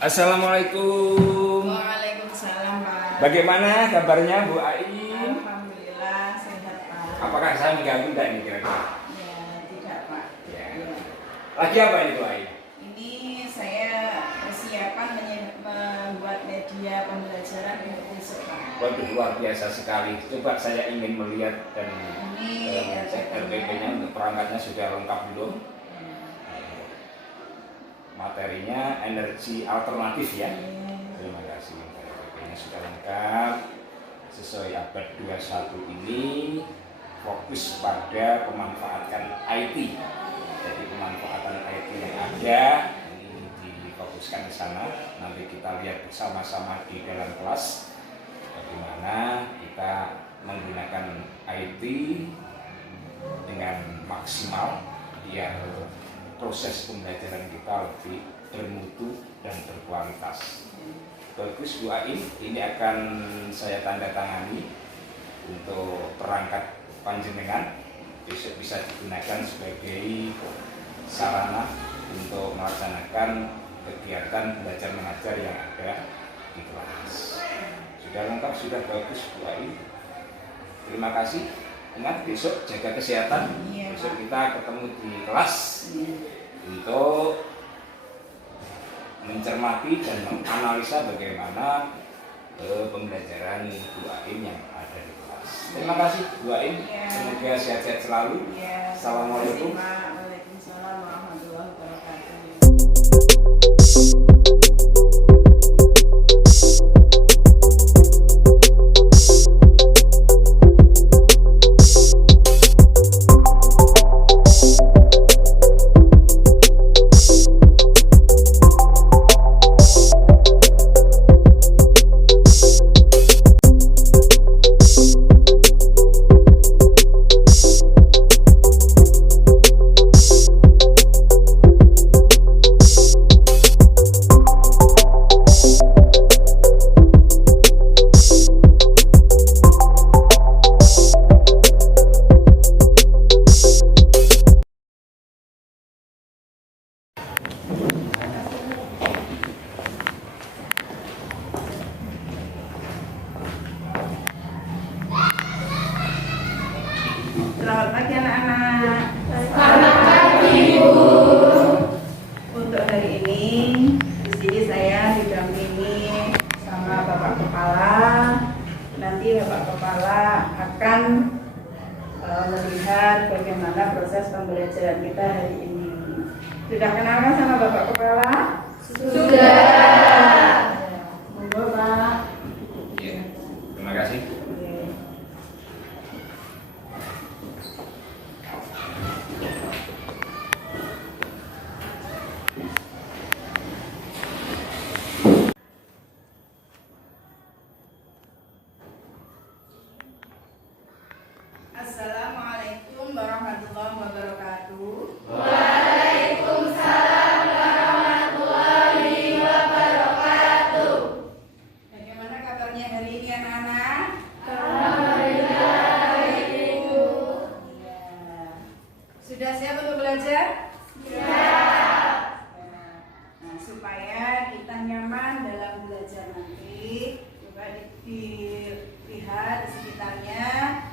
Assalamualaikum. Waalaikumsalam, Pak. Bagaimana kabarnya Bu Ai? Alhamdulillah sehat, Pak. Apakah saya mengganggu tidak ini kira-kira? Ya, tidak, Pak. Ya. Ya. Lagi apa ini Bu Ai? Ini saya persiapan membuat media pembelajaran untuk besok, Pak. Waduh, luar biasa sekali. Coba saya ingin melihat dan Ini cek RTP-nya untuk perangkatnya sudah lengkap belum? Materinya energi alternatif ya. Terima kasih. RTP-nya sudah lengkap. Sesuai abad 21 ini fokus pada pemanfaatan IT. Jadi pemanfaatan IT yang ada ini difokuskan di sana. Nanti kita lihat bersama-sama di dalam kelas bagaimana kita menggunakan IT dengan maksimal biar proses pembelajaran kita lebih bermutu dan berkualitas. Bagus Bu Ain, ini akan saya tanda tangani untuk perangkat panjenengan, besok bisa digunakan sebagai sarana untuk melaksanakan kegiatan belajar mengajar yang ada di kelas. Sudah lengkap, sudah bagus Bu Ain. Terima kasih. Ingat besok jaga kesehatan. Iya, Besok Pak. kita ketemu di kelas untuk mencermati dan menganalisa bagaimana pembelajaran Bu Ain yang ada di kelas. Terima kasih Bu Ain. Iya. Semoga sehat-sehat selalu. Ya, Assalamualaikum. Waalaikumsalam warahmatullahi wabarakatuh. Selamat pagi anak-anak. Selamat pagi, Bu. Untuk hari ini di sini saya didampingi sama Bapak Kepala. Nanti Bapak Kepala akan melihat bagaimana proses pembelajaran kita hari ini. Sudah kenalkan sama Bapak Kepala? Sudah. Ya, monggo Pak. Ya, terima kasih. Oke. Assalamualaikum warahmatullahi wabarakatuh. Waalaikumsalam warahmatullahi wabarakatuh. Bagaimana kabarnya hari ini anak-anak? Alhamdulillah, Ibu. Ya. Sudah siap untuk belajar? Siap. Nah, supaya kita nyaman dalam belajar nanti, coba dilihat di sekitarnya.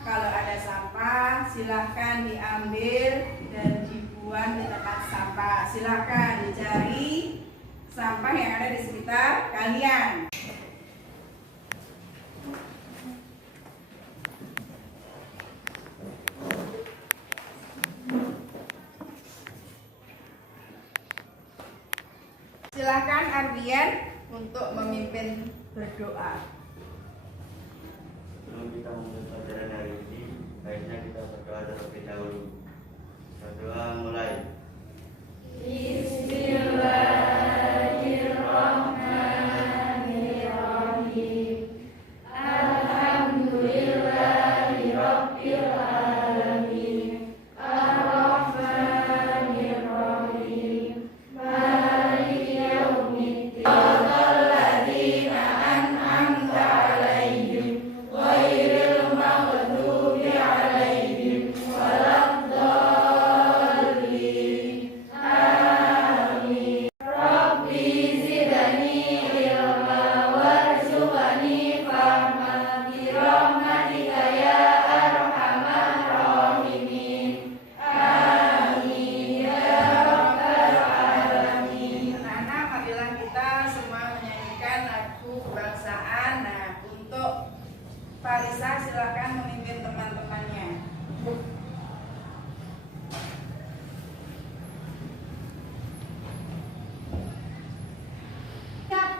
Kalau ada sampah, silahkan diambil dan dibuang di tempat sampah. Silahkan dicari sampah yang ada di sekitar kalian. Silahkan Ardian untuk memimpin berdoa. Sebelum kita memulai pelajaran hari ini, baiknya kita berdoa terlebih dahulu. Berdoa mulai. Bismillahirrahmanirrahim. Alhamdulillahirabbil alamin. Ar-Rahmanirrahim. Maliki yaumiddin. Shiratal ladzina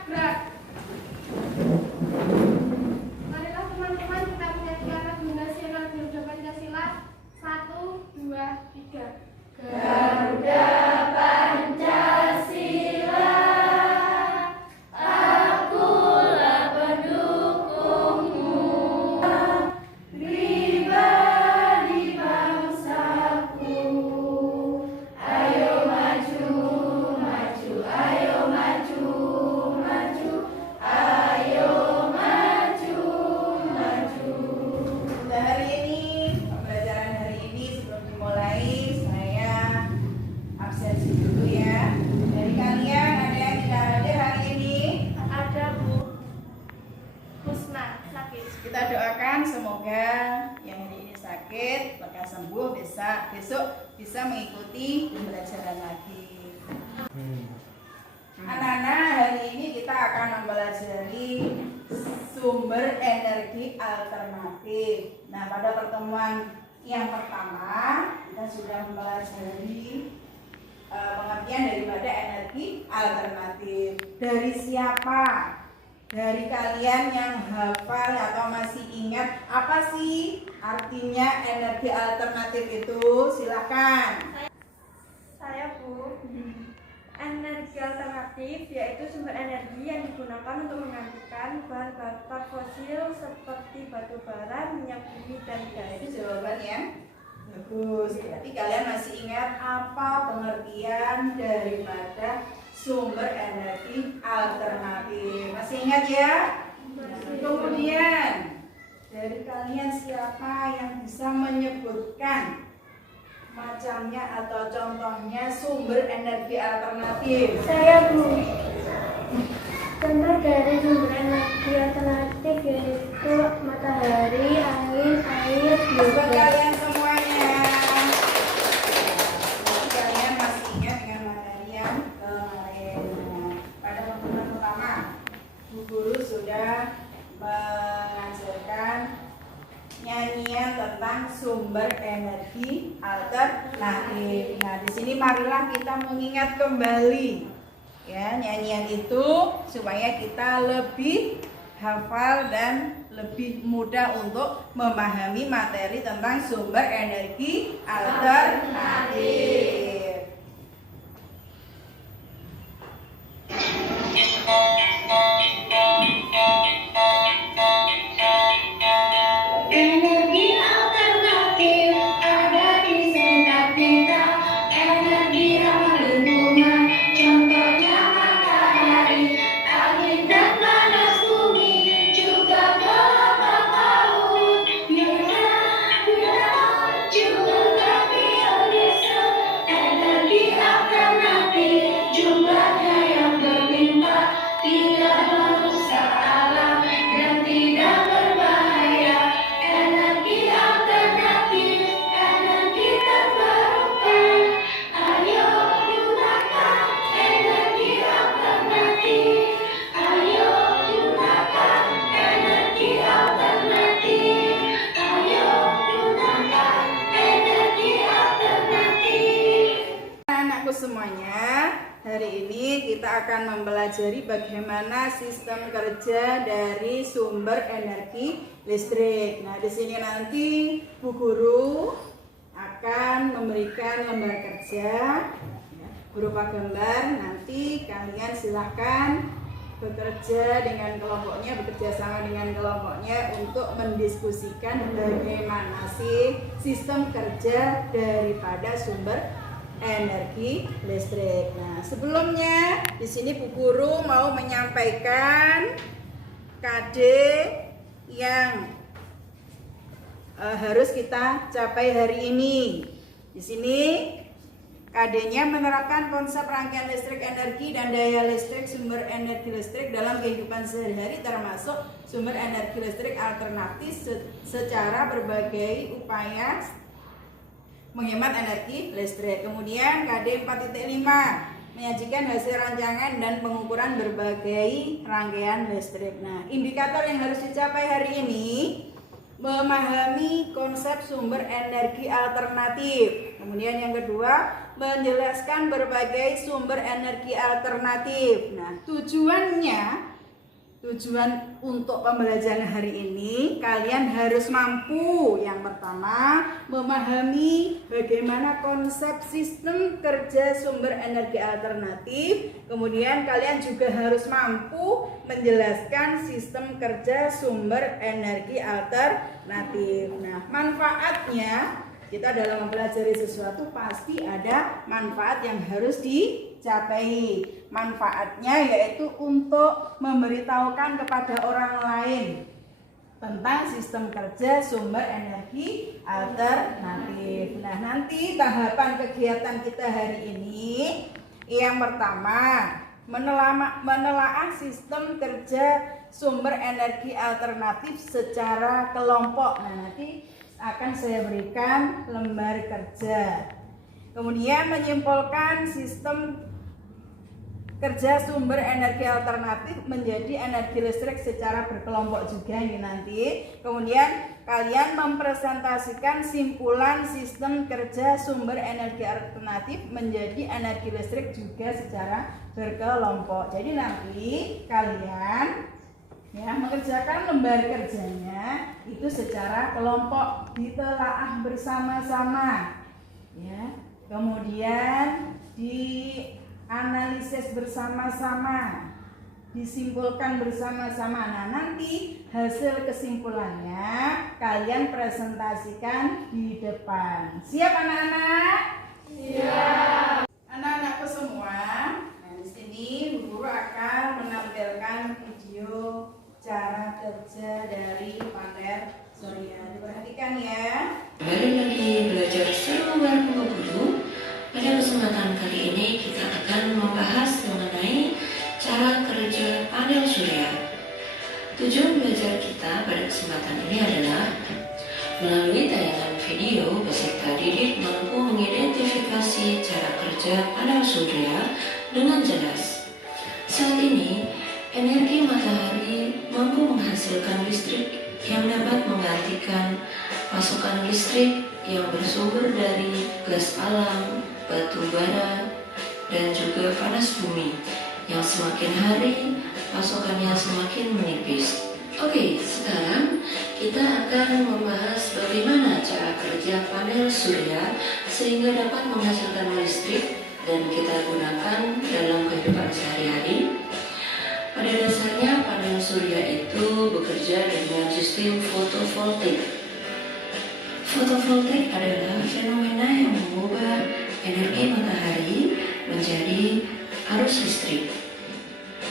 Gerak. Marilah teman-teman kita menyanyikan lagu nasional Garuda Pancasila. 1, 2, 3. Garuda Pancasila, akulah pendukungmu, pribadi bangsaku. Ayo maju, maju, ayo maju, maju, ayo maju, maju. Untuk hari ini, pembelajaran hari ini sebelum dimulai, saya absensi dulu ya. Dari kalian ada yang tidak hadir hari ini? Ada Bu Husna sakit. Kita doakan semoga yang hari ini sakit lekas sembuh, besok bisa mengikuti pembelajaran lagi. Anak-anak, hari ini kita akan mempelajari sumber energi alternatif. Nah, pada pertemuan yang pertama kita sudah mempelajari pengertian daripada energi alternatif. Dari siapa? Dari kalian yang hafal atau masih ingat apa sih artinya energi alternatif itu? Silakan. Saya Bu. Energi alternatif yaitu sumber energi yang digunakan untuk menggantikan bahan bakar fosil seperti batu bara, minyak bumi, dan gas. Itu jawabannya bagus. Berarti kalian masih ingat apa pengertian daripada sumber energi alternatif? Masih ingat ya? Kemudian dari kalian siapa yang bisa menyebutkan macamnya atau contohnya sumber energi alternatif? Saya Bu. Contoh dari sumber energi alternatif yaitu matahari, angin, air, Buat biogas. kalian semuanya. Jadi kalian masih ingat dengan materi yang kemarin. Pada pertemuan pertama, Bu Guru sudah mengajarkan nyanyian tentang sumber energi alternatif. Nah, di sini marilah kita mengingat kembali ya nyanyian itu supaya kita lebih hafal dan lebih mudah untuk memahami materi tentang sumber energi alternatif. Energi alternatif ada di sekitar kita. Energi ramah lingkungan, contohnya matahari, angin dan panas bumi, juga gelombang laut, biogas, juga biodiesel. Energi alternatif jumlahnya yang berlimpah, tidak merusak alam dan tidak berbahaya. Energi alternatif, energi terbarukan. Ayo gunakan energi alternatif. Ayo gunakan energi alternatif. Ayo gunakan energi alternatif. Anak-anakku semuanya, hari ini kita akan mempelajari bagaimana sistem kerja dari sumber energi listrik. Nah, di sini nanti Bu Guru akan memberikan lembar kerja ya, berupa gambar. Nanti kalian silahkan bekerja dengan kelompoknya, bekerja sama dengan kelompoknya untuk mendiskusikan bagaimana sih sistem kerja daripada sumber energi listrik. Nah, sebelumnya di sini Bu Guru mau menyampaikan KD yang harus kita capai hari ini. Di sini KD-nya menerapkan konsep rangkaian listrik energi dan daya listrik sumber energi listrik dalam kehidupan sehari-hari, termasuk sumber energi listrik alternatif secara berbagai upaya menghemat energi listrik. Kemudian KD 4.5 menyajikan hasil rancangan dan pengukuran berbagai rangkaian listrik. Nah, indikator yang harus dicapai hari ini memahami konsep sumber energi alternatif. Kemudian yang kedua, menjelaskan berbagai sumber energi alternatif. Nah, tujuan untuk pembelajaran hari ini, kalian harus mampu yang pertama memahami bagaimana konsep sistem kerja sumber energi alternatif. Kemudian kalian juga harus mampu menjelaskan sistem kerja sumber energi alternatif. Nah, manfaatnya, kita dalam mempelajari sesuatu pasti ada manfaat yang harus dicapai. Manfaatnya yaitu untuk memberitahukan kepada orang lain tentang sistem kerja sumber energi alternatif. Nah, nanti tahapan kegiatan kita hari ini yang pertama menelaah sistem kerja sumber energi alternatif secara kelompok. Nah, nanti akan saya berikan lembar kerja. Kemudian menyimpulkan sistem kerja sumber energi alternatif menjadi energi listrik secara berkelompok juga ini nanti. Kemudian kalian mempresentasikan simpulan sistem kerja sumber energi alternatif menjadi energi listrik juga secara berkelompok. Jadi nanti kalian mengerjakan lembar kerjanya itu secara kelompok, ditelaah bersama-sama, kemudian dianalisis bersama-sama, disimpulkan bersama-sama. Nah, nanti hasil kesimpulannya kalian presentasikan di depan. Siap anak-anak? Siap. Anak-anakku semua, nah di sini Bu Guru akan menampilkan video cara kerja dari panel surya. Diperhatikan ya. Kembali lagi belajar seru bareng Bu Guru. Pada kesempatan kali ini kita akan membahas mengenai cara kerja panel surya. Tujuan belajar kita pada kesempatan ini adalah melalui tayangan video peserta didik mampu mengidentifikasi cara kerja panel surya dengan jelas. Saat ini energi matahari mampu menghasilkan listrik yang dapat menggantikan pasokan listrik yang bersumber dari gas alam, batu bara, dan juga panas bumi yang semakin hari pasokannya semakin menipis. Oke, sekarang kita akan membahas bagaimana cara kerja panel surya sehingga dapat menghasilkan listrik dan kita gunakan dalam kehidupan sehari-hari. Pada dasarnya panel surya itu bekerja dengan sistem fotovoltaik. Fotovoltaik adalah fenomena yang mengubah energi matahari menjadi arus listrik.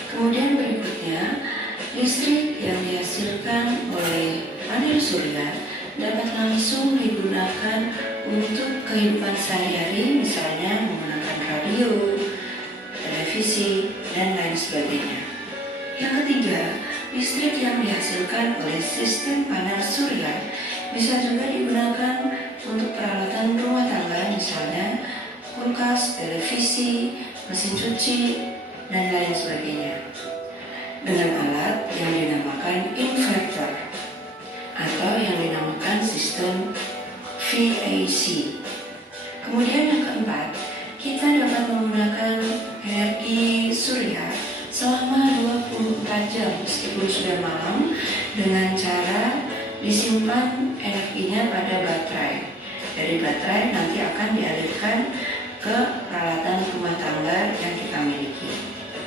Kemudian berikutnya, listrik yang dihasilkan oleh panel surya dapat langsung digunakan untuk kehidupan sehari-hari, misalnya menggunakan radio, televisi, dan lain sebagainya. Yang ketiga, listrik yang dihasilkan oleh sistem panel surya bisa juga digunakan untuk peralatan rumah tangga, misalnya kulkas, televisi, mesin cuci, dan lain sebagainya, dengan alat yang dinamakan inverter atau yang dinamakan sistem VAC. Kemudian yang keempat, kita dapat menggunakan energi surya selama 24 jam meskipun sudah malam dengan cara disimpan energinya pada baterai. Dari baterai nanti akan dialihkan ke peralatan rumah tangga yang kita miliki.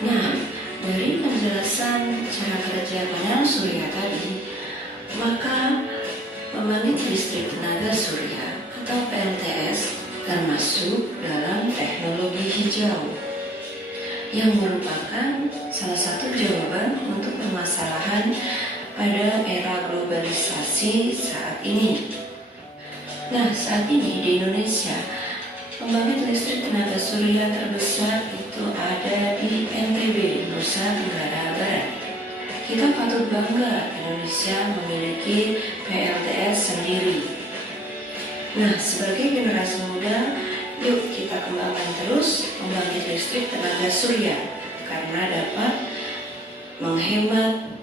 Nah, dari penjelasan cara kerja panel surya tadi, maka pembangkit listrik tenaga surya atau PLTS termasuk dalam teknologi hijau yang merupakan salah satu jawaban untuk permasalahan pada era globalisasi saat ini. Nah, saat ini di Indonesia, pembangkit listrik tenaga surya terbesar itu ada di NTB, Nusa Tenggara Barat. Kita patut bangga Indonesia memiliki PLTS sendiri. Nah, sebagai generasi muda, yuk kita kembangkan terus pembangkit listrik tenaga surya karena dapat menghemat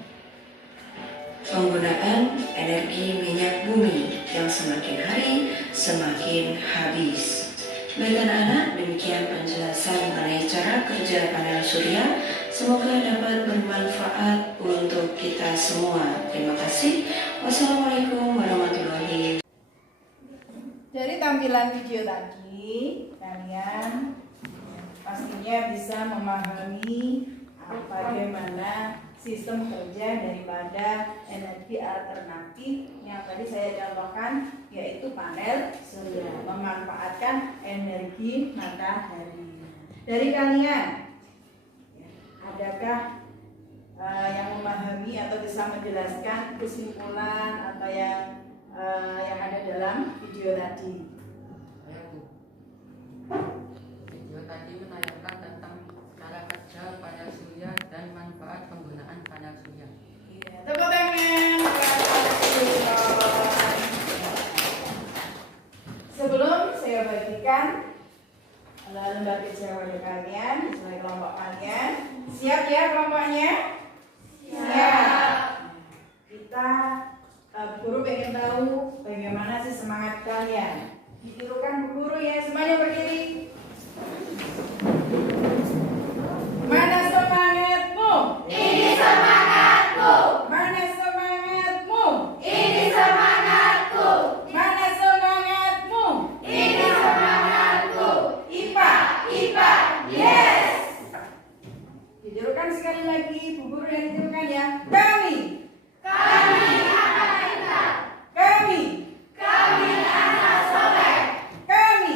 penggunaan energi minyak bumi yang semakin hari semakin habis. Baik anak-anak, demikian penjelasan mengenai cara kerja panel surya. Semoga dapat bermanfaat untuk kita semua. Terima kasih. Wassalamualaikum warahmatullahi wabarakatuh. Dari tampilan video tadi, kalian pastinya bisa memahami bagaimana sistem kerja daripada energi alternatif yang tadi saya contohkan, yaitu panel surya, memanfaatkan energi matahari. Dari kalian, adakah yang memahami atau bisa menjelaskan kesimpulan atau yang ada dalam video tadi? Video tadi menanyakan tentang cara kerja panel surya dan manfaat penggunaan panel surya. Iya, tepuk tangan. Sebelum saya bagikan lembar kerja pada kalian sesuai kelompok kalian, siap ya kelompoknya? Siap. Kita guru pengen tahu bagaimana sih semangat kalian. Ditirukan Bu Guru ya, semuanya berdiri. Mana semangatmu? Ini semangatku. Mana semangatmu? Ini semangatku. Mana semangatmu? Ini semangatku. IPA. IPA. Yes. Ditirukan sekali lagi, Bu Guru yang ditirukan ya. Kami. Kami anak ingat. Kami. Kami anak soleh. Kami.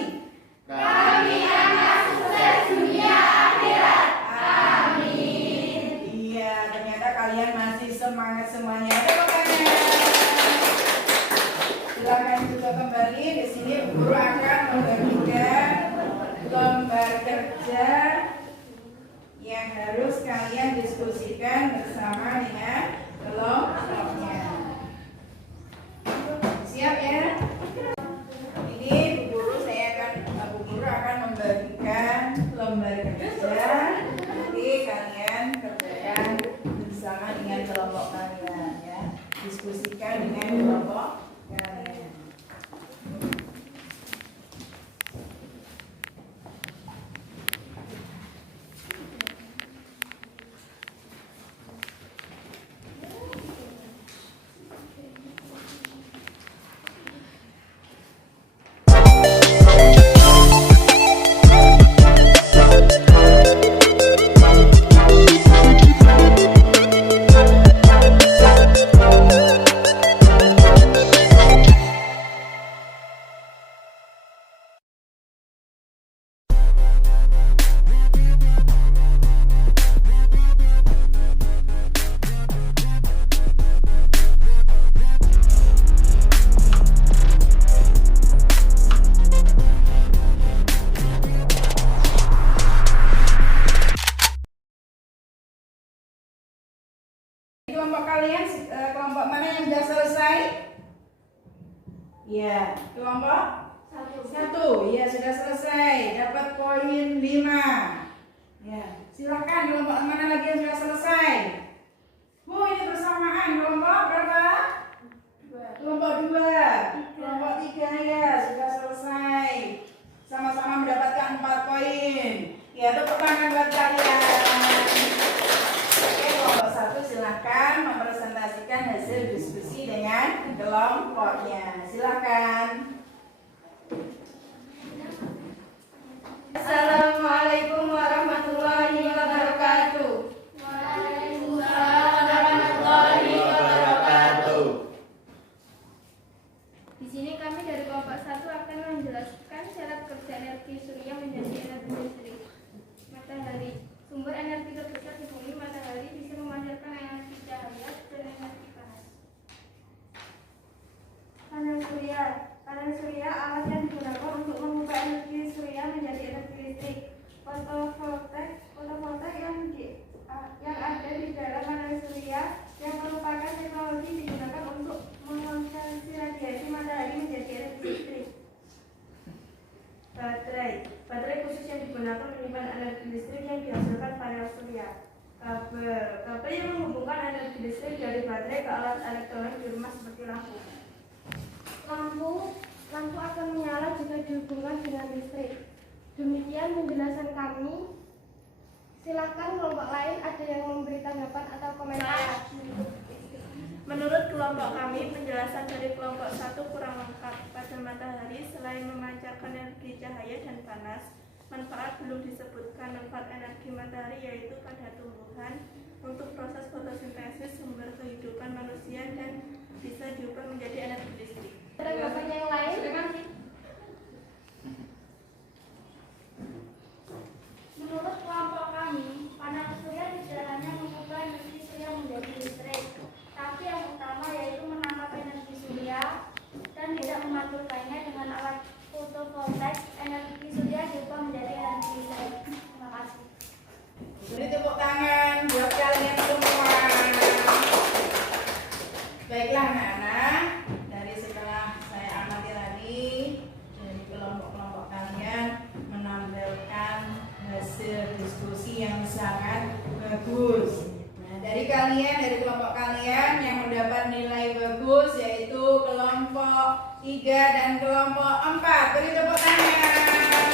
Kami anak sukses dunia akhirat. Amin. Iya, ternyata kalian masih semangat semuanya. Tepuk tangan. Silakan juga kembali di sini. Bu Guru akan membagikan lembar kerja yang harus kalian diskusikan bersama dengan kelompoknya. Siap ya? Ini Bu Guru akan membagikan lembar kerja. Nanti kalian kerjakan bersama dengan kelompok kalian ya. Diskusikan dengan kelompok kalian. Kelompok kalian, kelompok mana yang sudah selesai? Ya, kelompok satu. Ya, sudah selesai. Dapat poin 5. Ya, silakan kelompok mana lagi yang sudah selesai? Bu, ini bersamaan. Kelompok berapa? Kelompok 2. Kelompok 3 ya, sudah selesai. Sama-sama mendapatkan 4 poin. Ya, tepuk tangan buat kalian. Oke, kelompok 1 silahkan mempresentasikan hasil diskusi dengan kelompoknya. Silakan. Assalamualaikum warahmatullahi wabarakatuh. Waalaikumsalam warahmatullahi wabarakatuh. Di sini kami dari kelompok 1 akan menjelaskan cara kerja energi surya menjadi energi listrik. Matahari. Sumber energi terbesar di bumi, matahari, bisa menghasilkan energi cahaya dan energi panas. Panel surya. Panel surya alat yang digunakan untuk mengubah energi surya menjadi energi listrik. Fotovoltaik yang ada di dalam panel surya yang merupakan teknologi digunakan untuk mengonversi radiasi matahari menjadi energi listrik. Baterai khusus yang digunakan menyimpan energi listrik yang dihasilkan panel surya. Kabel yang menghubungkan energi listrik dari baterai ke alat elektronik di rumah seperti lampu. Lampu akan menyala jika dihubungkan dengan listrik. Demikian penjelasan kami. Silakan kelompok lain ada yang memberi tanggapan atau komentar. Menurut kelompok kami, penjelasan dari kelompok 1 kurang lengkap. Pada matahari, selain memancarkan energi cahaya dan panas, manfaat belum disebutkan. Manfaat energi matahari yaitu pada tumbuhan, untuk proses fotosintesis, sumber kehidupan manusia, dan bisa diubah menjadi energi listrik. Tanggapan yang lain? Menurut kelompok kami, panel surya tidak hanya mengubah energi surya menjadi listrik, tapi yang utama yaitu menangkap energi surya dan tidak memantulkannya dengan alat fotovoltaik. Energi surya diubah menjadi energi listrik. Terima kasih. Beri tepuk tangan buat kalian semua. Baiklah anak-anak, dari setelah saya amati tadi dari kelompok-kelompok kalian menampilkan hasil diskusi yang sangat bagus. Nah, dari kelompok kalian yang mendapat nilai bagus yaitu kelompok 3 dan kelompok 4. Beri tepuk tangan.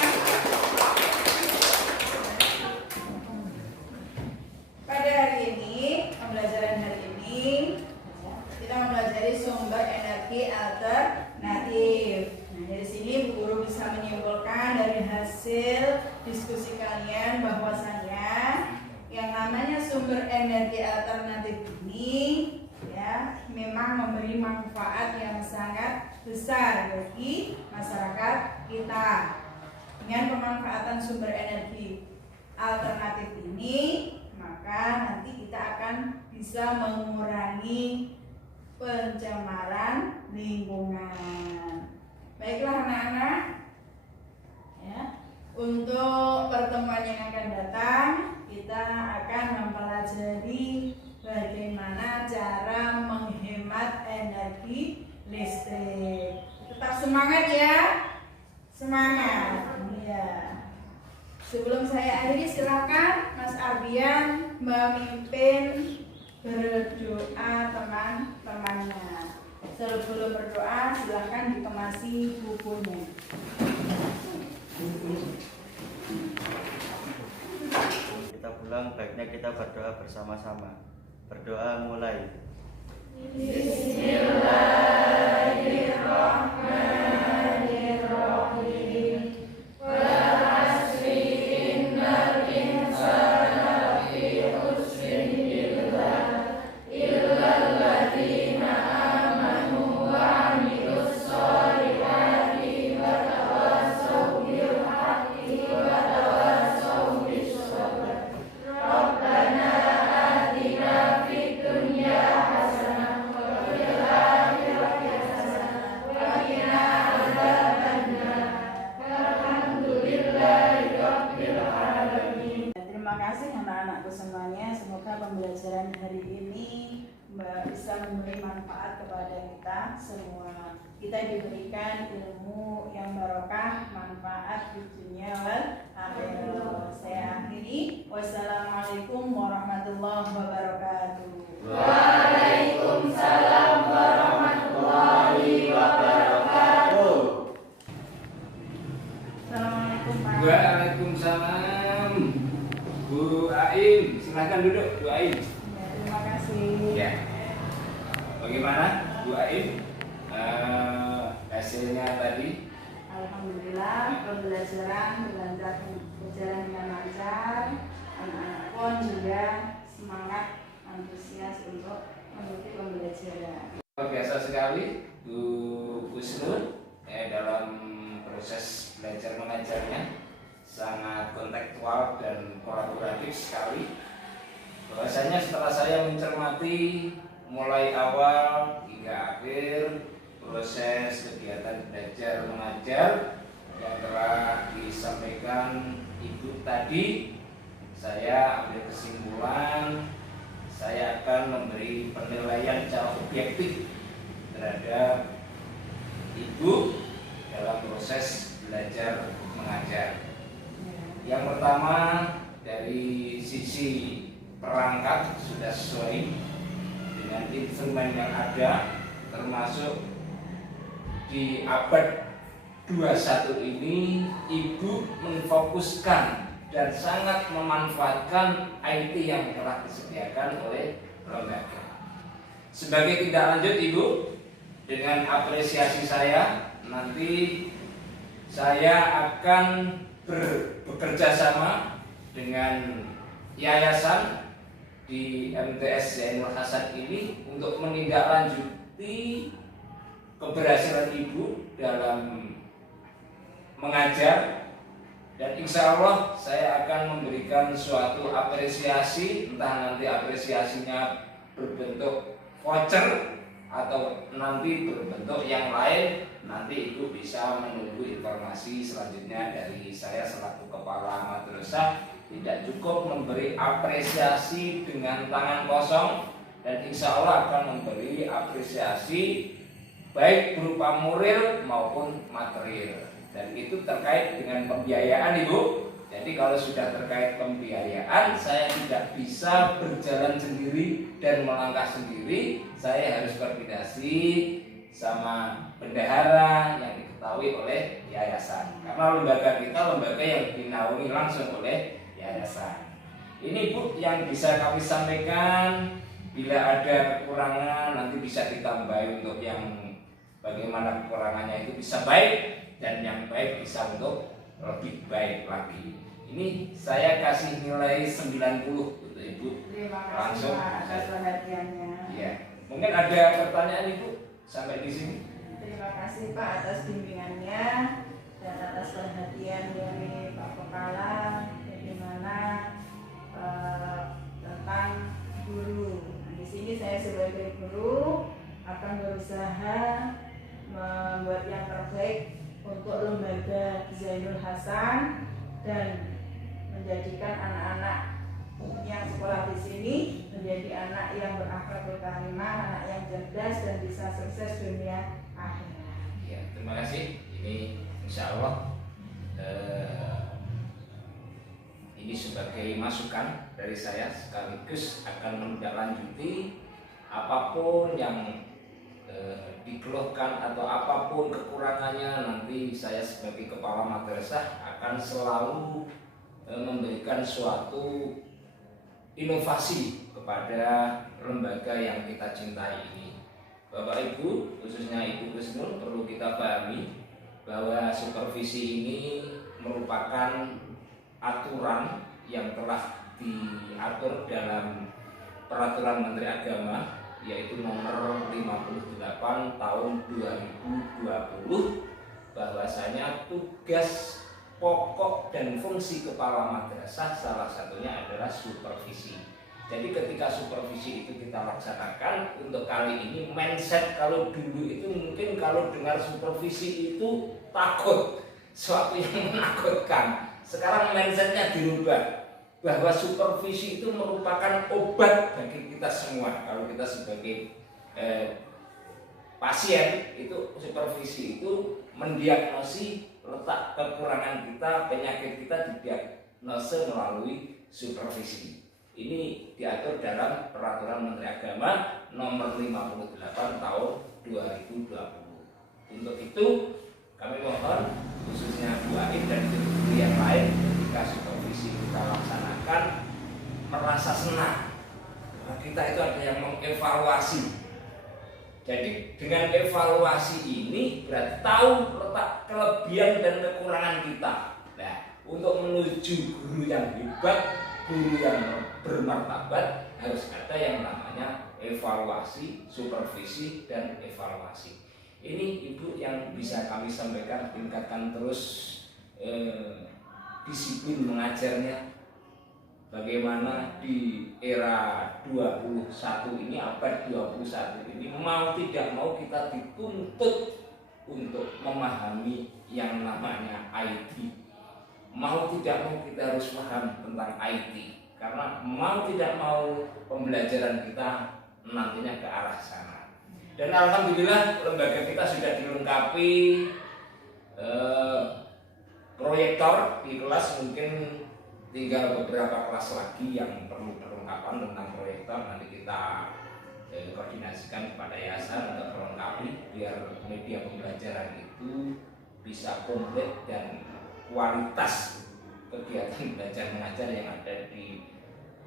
Pada hari ini, pembelajaran hari ini kita mempelajari sumber energi alternatif. Nah, dari sini Bu Guru bisa menyimpulkan dari hasil diskusi kalian bahwasannya yang namanya sumber energi alternatif ini ya memang memberi manfaat yang sangat besar bagi masyarakat kita. Dengan pemanfaatan sumber energi alternatif ini, maka nanti kita akan bisa mengurangi pencemaran lingkungan. Baiklah anak-anak, ya, untuk pertemuan yang akan datang kita akan mempelajari bagaimana cara menghemat energi listrik. Tetap semangat ya, semangat. Ya. Sebelum saya akhiri, silakan Mas Arbian memimpin berdoa teman-temannya. Sebelum berdoa, silakan dikemasi bukunya. Kita pulang, baiknya kita berdoa bersama-sama. Berdoa mulai. Bismillahirrahmanirrahim. Terima kasih anak-anakku semuanya. Semoga pembelajaran hari ini bisa memberi manfaat kepada kita semua. Kita diberikan ilmu yang barokah, manfaat di dunia wal akhirah. Saya akhiri. Wassalamualaikum warahmatullahi wabarakatuh. Waalaikumsalam warahmatullahi wabarakatuh. Assalamualaikum Pak. Waalaikumsalam. Bu Ain, silahkan duduk Bu Ain. Ya, terima kasih. Ya. Bagaimana Bu Ain? Hasilnya tadi? Alhamdulillah pembelajaran berjalan dengan lancar. Anak-anak pun juga semangat, antusias untuk mengikuti pembelajaran. Luar biasa sekali Bu Kusnul dalam proses belajar mengajarnya sangat kontekstual dan kolaboratif sekali. Bahwasanya setelah saya mencermati mulai awal hingga akhir proses kegiatan belajar mengajar yang telah disampaikan Ibu tadi, saya ambil kesimpulan saya akan memberi penilaian secara objektif terhadap Ibu dalam proses belajar mengajar. Yang pertama, dari sisi perangkat sudah sesuai dengan instrumen yang ada, termasuk di abad 21 ini Ibu memfokuskan dan sangat memanfaatkan IT yang telah disediakan oleh lembaga. Sebagai tindak lanjut Ibu, dengan apresiasi saya, nanti saya akan bekerja sama dengan yayasan di MTS Zainul Hasan ini untuk menindaklanjuti keberhasilan Ibu dalam mengajar, dan insya Allah saya akan memberikan suatu apresiasi, entah nanti apresiasinya berbentuk voucher atau nanti berbentuk yang lain. Nanti Ibu bisa menunggu informasi selanjutnya dari saya selaku kepala madrasah. Tidak cukup memberi apresiasi dengan tangan kosong, dan insya Allah akan memberi apresiasi baik berupa moral maupun material. Dan itu terkait dengan pembiayaan Ibu. Jadi kalau sudah terkait pembiayaan, saya tidak bisa berjalan sendiri dan melangkah sendiri. Saya harus koordinasi sama bendahara yang diketahui oleh yayasan. Karena lembaga kita lembaga yang dinaungi langsung oleh yayasan. Ini Bu yang bisa kami sampaikan. Bila ada kekurangan nanti bisa ditambahi untuk yang bagaimana kekurangannya itu bisa baik, dan yang baik bisa untuk lebih baik lagi. Ini saya kasih nilai 90 untuk Ibu. Terima kasih Langsung Pak atas perhatiannya. Ya, mungkin ada pertanyaan Ibu sampai di sini. Terima kasih Pak atas bimbingannya dan atas perhatian dari Pak Kepala bagaimana tentang guru. Nah, di sini saya sebagai guru akan berusaha membuat yang terbaik untuk lembaga Zainul Hasan dan menjadikan anak-anak yang sekolah di sini menjadi anak yang berakhlak karimah, anak yang cerdas dan bisa sukses dunia akhirat. Ya, terima kasih. Ini insya Allah ini sebagai masukan dari saya, sekaligus akan menindaklanjuti apapun yang dikeluhkan atau apapun kekurangannya. Nanti saya sebagai kepala madrasah akan selalu memberikan suatu inovasi kepada lembaga yang kita cintai ini. Bapak Ibu, khususnya Ibu Kusnul, perlu kita pahami bahwa supervisi ini merupakan aturan yang telah diatur dalam Peraturan Menteri Agama, yaitu nomor 58 tahun 2020, bahwasanya tugas pokok dan fungsi kepala madrasah salah satunya adalah supervisi. Jadi ketika supervisi itu kita laksanakan, untuk kali ini mindset kalau dulu itu mungkin kalau dengar supervisi itu takut, suatu yang menakutkan. Sekarang mindsetnya dirubah bahwa supervisi itu merupakan obat bagi kita semua. Kalau kita sebagai pasien, itu supervisi itu mendiagnosi letak kekurangan kita, penyakit kita didiagnosa melalui supervisi. Ini diatur dalam Peraturan Menteri Agama nomor 58 tahun 2020. Untuk itu kami mohon khususnya Bu Ain dan guru yang lain, ketika supervisi kita laksanakan merasa senang. Nah, kita itu ada yang mengevaluasi. Jadi dengan evaluasi ini berarti tahu letak kelebihan dan kekurangan kita. Nah, untuk menuju guru yang hebat, guru yang bermartabat, harus ada yang namanya evaluasi, supervisi, dan evaluasi. Ini Ibu yang bisa kami sampaikan, tingkatkan terus disiplin mengajarnya. Bagaimana di era 21 ini, abad 21 ini, mau tidak mau kita dituntut untuk memahami yang namanya IT. Mau tidak mau kita harus paham tentang IT, karena mau tidak mau pembelajaran kita nantinya ke arah sana. Dan alhamdulillah lembaga kita sudah dilengkapi proyektor di kelas, mungkin tinggal beberapa kelas lagi yang perlu perlengkapan tentang proyektor. Nanti kita koordinasikan kepada yayasan untuk melengkapi biar media pembelajaran itu bisa komplit dan kualitas kegiatan belajar mengajar yang ada di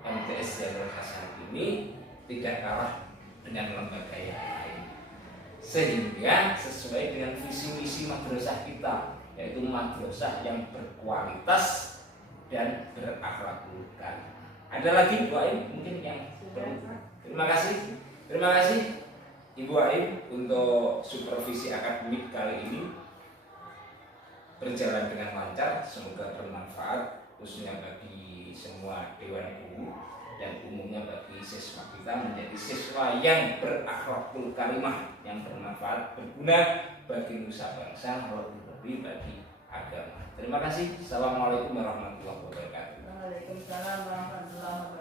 MTS Jalur Hasan ini tidak kalah dengan lembaga yang lain, sehingga sesuai dengan visi misi madrasah kita, yaitu madrasah yang berkualitas dan berakhlakul karimah. Ada lagi Bu Aim mungkin yang perlu? Terima kasih Ibu Aim untuk supervisi akademik kali ini berjalan dengan lancar, semoga bermanfaat khususnya bagi semua dewan guru dan umumnya bagi siswa kita menjadi siswa yang berakhlakul karimah, yang bermanfaat, berguna bagi nusa bangsa, lebih bagi agama. Terima kasih. Assalamualaikum warahmatullahi wabarakatuh. Waalaikumsalam warahmatullahi wabarakatuh.